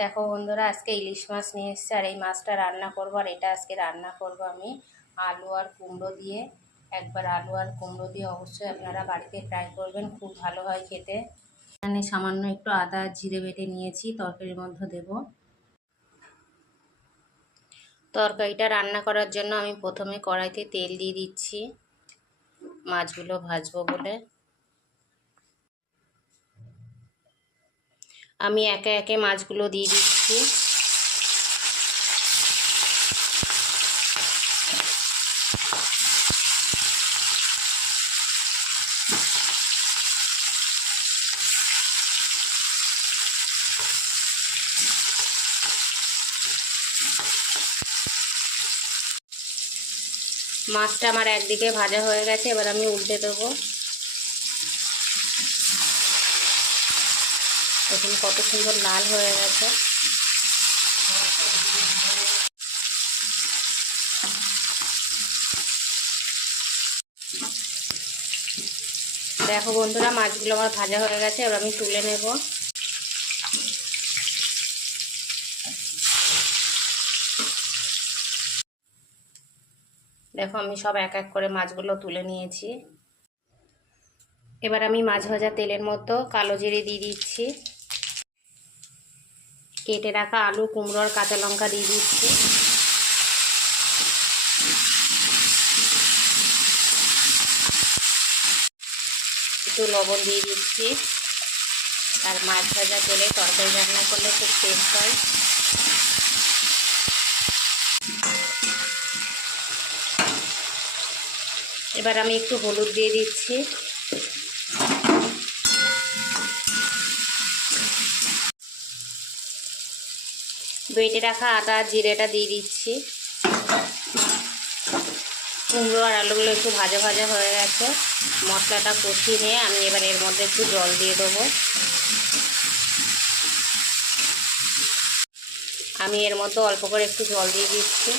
দেখো বন্ধুরা, আজকে ইলিশ মাছ নিয়ে এসেছে আর এই মাছটা রান্না করবো। আর এটা আজকে রান্না করব আমি আলু আর কুমড়ো দিয়ে। একবার আলু আর কুমড়ো দিয়ে অবশ্যই আপনারা বাড়িতে ট্রাই করবেন, খুব ভালো হয় খেতে। এখানে সামান্য একটু আদা জিরে বেটে নিয়েছি, তরকারির মধ্যে দেব। তরকারিটা রান্না করার জন্য আমি প্রথমে কড়াইতে তেল দিয়ে দিচ্ছি মাছগুলো ভাজবো বলে। আমি একে একে মাছগুলো দিয়ে দিচ্ছি। মাছটা আমার একদিকে ভাজা হয়ে গেছে, এবার আমি উল্টে দেবো। দেখুন কত সুন্দর লাল হয়ে গেছে। দেখো বন্ধুরা, মাছগুলো আমার ভাজা হয়ে গেছে, এবার আমি তুলে নেব। দেখো আমি সব এক এক করে মাছগুলো তুলে নিয়েছি। এবার আমি মাছ ভাজা তেলের মধ্যে কালো জিরে দিয়ে দিচ্ছি, কেটে রাখা আলু কুমড়ো আর কাঁচা লঙ্কা দিয়ে দিচ্ছি, একটু লবণ দিয়ে দিচ্ছি। আর মাছ ভাজা তেলে তরকারি রান্না করলে খুব টেস্ট হয়। এবার আমি একটু হলুদ দিয়ে দিচ্ছি। বেটে রাখা আদা জিরেটা দিয়ে দিচ্ছি। কুমড়ো আর আলুগুলো একটু ভাজা ভাজা হয়ে গেছে। মশলাটা কষিয়ে নিয়ে আমি এবার এর মধ্যে একটু জল দিয়ে দেবো। আমি এর মধ্যে অল্প করে একটু জল দিয়ে দিচ্ছি।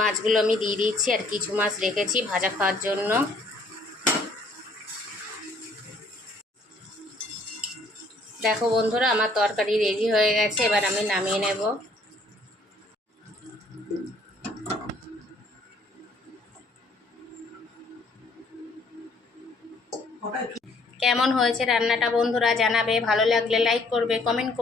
মাছগুলো আমি দিয়ে দিচ্ছি, আর কিছু মাছ রেখেছি ভাজা খাওয়ার জন্য। দেখো বন্ধুরা, আমার তরকারি রেডি হয়ে গেছে, এবার আমি নামিয়ে নেব। কেমন হয়েছে রান্নাটা বন্ধুরা জানাবে, ভালো লাগলে লাইক করবে, কমেন্ট করবে।